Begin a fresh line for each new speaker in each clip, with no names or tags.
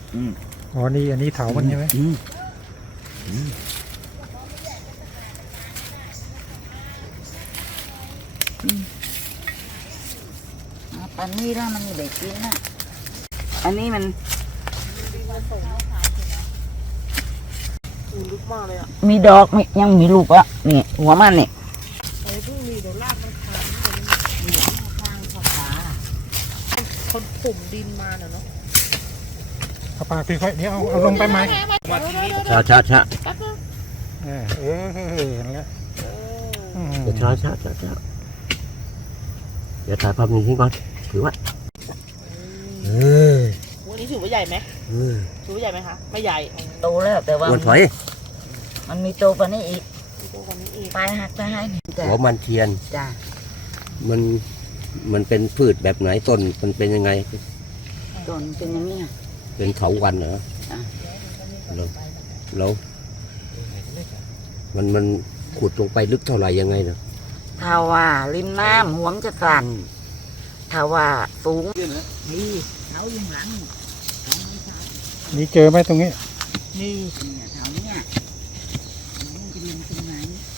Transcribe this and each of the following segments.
อ๋อนี่อันนี้เถามันใช่ไหม
ปันนี้แล้วมันไม่ได้กินนะอันนี้มัน
ลึกมากเลยอ่ะ
มีดอกยังมีลูกอ่ะนี่หัวมันนี่
ไอ้พวกนี้เดี๋ยวลากมันขาด
ข้างข้าขา
คนปุ่มดินมาเนาะ
เอาปลาค่อยๆเดี๋ยวเอาลงไปไหม
ช้า
นั่นแหละ
ช้าเดี๋ยวถ่ายภาพนี้ทิ้งก่อนถือไว้
วันนี้ถือว่าใหญ่ไหมถือว่าใหญ่ไหมคะไม่ใหญ่
โตแล้วแต่ว่า
ถอย
มันมีโตกว่านี้อีกปลายหักได้
หัวมันเทียน
จ้า
มันเป็นพืชแบบไหนต้นมันเป็นยังไง
ต้นเป็นอย่างนี้
เป็นเถาวัลย์เหรอแล้วมันขุดลงไปลึกเท่าไหร่ยังไงเนาะ
ถ้าว่าริมน้ำหัวมันจะสั่นถ้าว่าสูงนี่เขาอยู่หลัง
นี่เจอไหมตรงนี้
นี่แถวนี้มันจะลงตรงไหน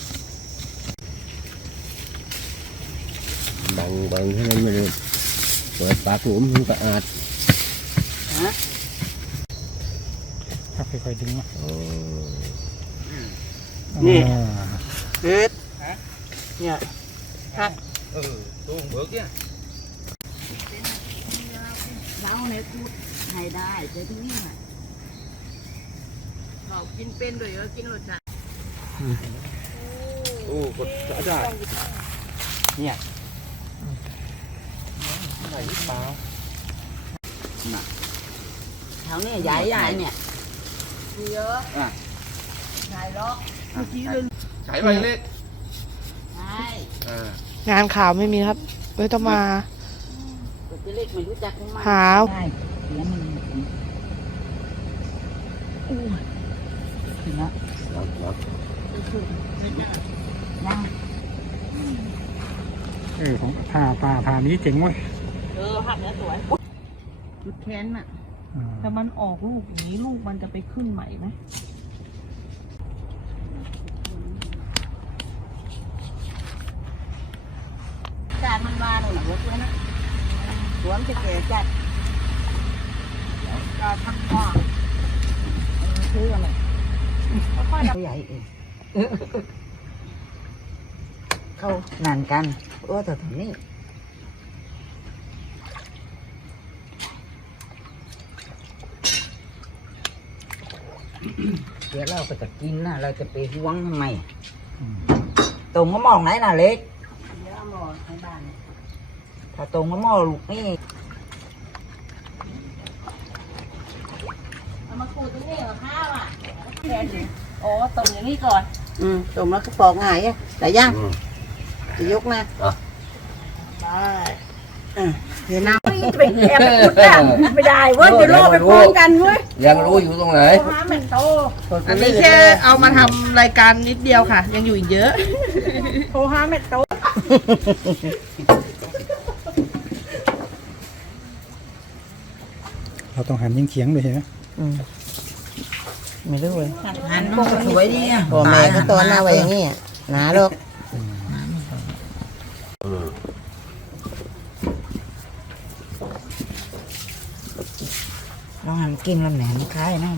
บังให้มันไม่ได้เปิดปากหลุมมันก็อาจ
ค่อยๆดึงมา
นี่เด็ดเนี่ย
ครับตู้เบิกเนี่ย
เราในพูดให้ได้เจ้าที่นี่น่ะ
เขากินเป็นด้วยกินรสชาติ
โอ้กดได้
เนี่ย
ไหนเปล่า
แถวนี้ใหญ่ๆเนี่ย
เยอะใหญ่ล็อกเมื่อกี้เลย
ใช้ไปเล็ก
ใช่
งานข่าวไม่มีครับไม่ต้องมา
เล็กไม่รู้จัก
หา
ใช่เดี๋ยวมันถึงแล้วยัง
ของผ่านี้เจ๋งเว้ย
ภาพนี้สวยจุดแค้นน่ะแต่มันออกลูกอย่างนี้ลูกมันจะไปขึ้นใหม่ไหม
จัดมันมาเลยนะหัวตัวนะหัวมันจะแก่จัดจัดทั้งข้อซื้ออะไรค่อยๆใหญ่เองเข้านานกันแต่ตรงนี้เดี๋ยวเราก็จะกินนะเราจะไปห่วงทำไมตรงก็มองไหนน่ะเล็กเดี๋ยวมองในบ้านถ้าตรงก็มองลูกนี่เอามาขูดตรงนี้เหรอข้าวอ่ะแค่นี้
อ๋อตรงอย่างนี้ก่อน
ตรงแล้วก็ปอกง่ายอ่ะแต่ย่างจะยกนะ
ได้
เดี๋ยวน้ำจะไปแอบไปขุดแล้วไม่ได้เว้ยเดี๋ยวรอไปพร้อมกันเว้ย
ยังรู้อยู่ตรงไหน
อันนี้แค่เอามาทำรายการนิดเดียวค่ะยังอยู่อีกเยอะโทรหาแม่โต
เราต้องหั่นเฉียงๆเลยใช่ไหม
ไม่รู้เลยหั่นมันสวยดีอ่ะพ่อแม่ก็ตอนหน้าไว้อย่างนี้หนาลูกลองหั่นกินลำแหนมคล้ายนะ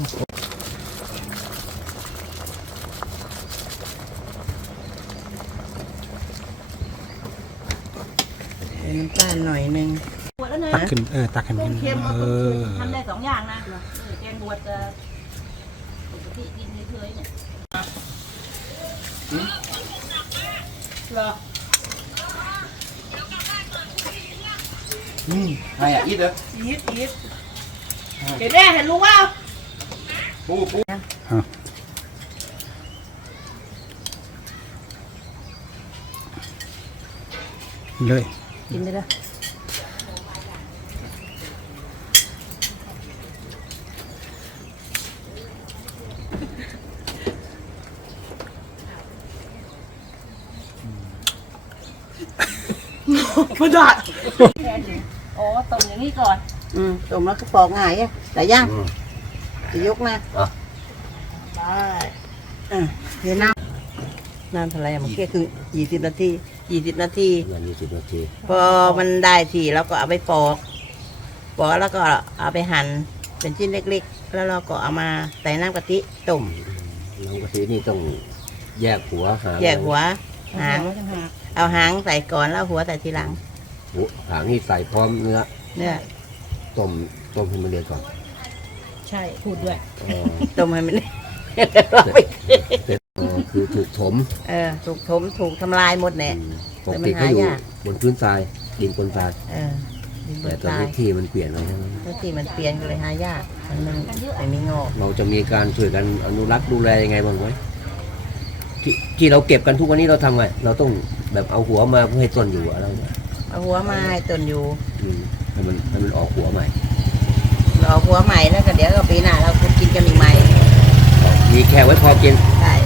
น้ำตาลหน่อยนึง
ตักขึ้นตักขึ้น
เค็มทำได้2 อย่างนะแกงบวชจะปกติกินเฉยๆเนี่ยเหรอ
ใครอีทเหรอ
อีทเห็นแม่เห็นลุงว่า
ปู
เลย
กินได้เลยไม่ได้อ๋อต้มอย่างนี้ก่อน
ต้มแล้วก็ปอกง่ายอ่ะแต่ย่างจะยกนะ
อ่ะ
เดี๋ยวน้ำเท่าไหร่เมื่อกี้คือ20 นาที20 นาที
ประมาณ20 นาที
พอมันได้ที่เราก็เอาไปปอกแล้วก็เอาไปหั่นเป็นชิ้นเล็กๆ แล้วเราก็เอามาใส่น้ำกะทิต้ม
น้ำกะทินี่ต้องแยกหัวหาง
แยกหัวหาง เอาหางใส่ก่อนแล้วหัวใส่ทีหลัง
หัวหางนี่ใส่พร้อมเนื้อ
เนี่ย
ต้มให้มันเดือดก่อน
ใช่พูดด้วย
อ๋อ
ต้มให้มัน
คือถูกถม
ถูกถมถูกทำลายหมดเนี่ย
ปกติเขาอยู่
แต่มันหายาก
บนพื้นทรายดินบนทราย
ดินบ
แต่
น
ตอน
ทราย
นี้ที่มันเปลี่ยนไปใช่ไหม
แล้วที่มันเปลี่ยนก็เลยหายากมันไม่มีงอก
เราจะมีการช่วยกันอนุรักษ์ดูแลยังไงบ้างไหมที่เราเก็บกันทุกวันนี้เราทำไงเราต้องแบบเอาหัวมาเพื่อให้ต้นอยู่อะไรอย่างเงี้ย
เอาหัวมาให้ต้นอยู่
ให้มันออกหัวใหม่
เราเอาหัวใหม่แล้วก็เดี๋ยวก็ปีหน้าเรากินกันอีกใหม่
มีแค่ไว้พอกิน
ใช่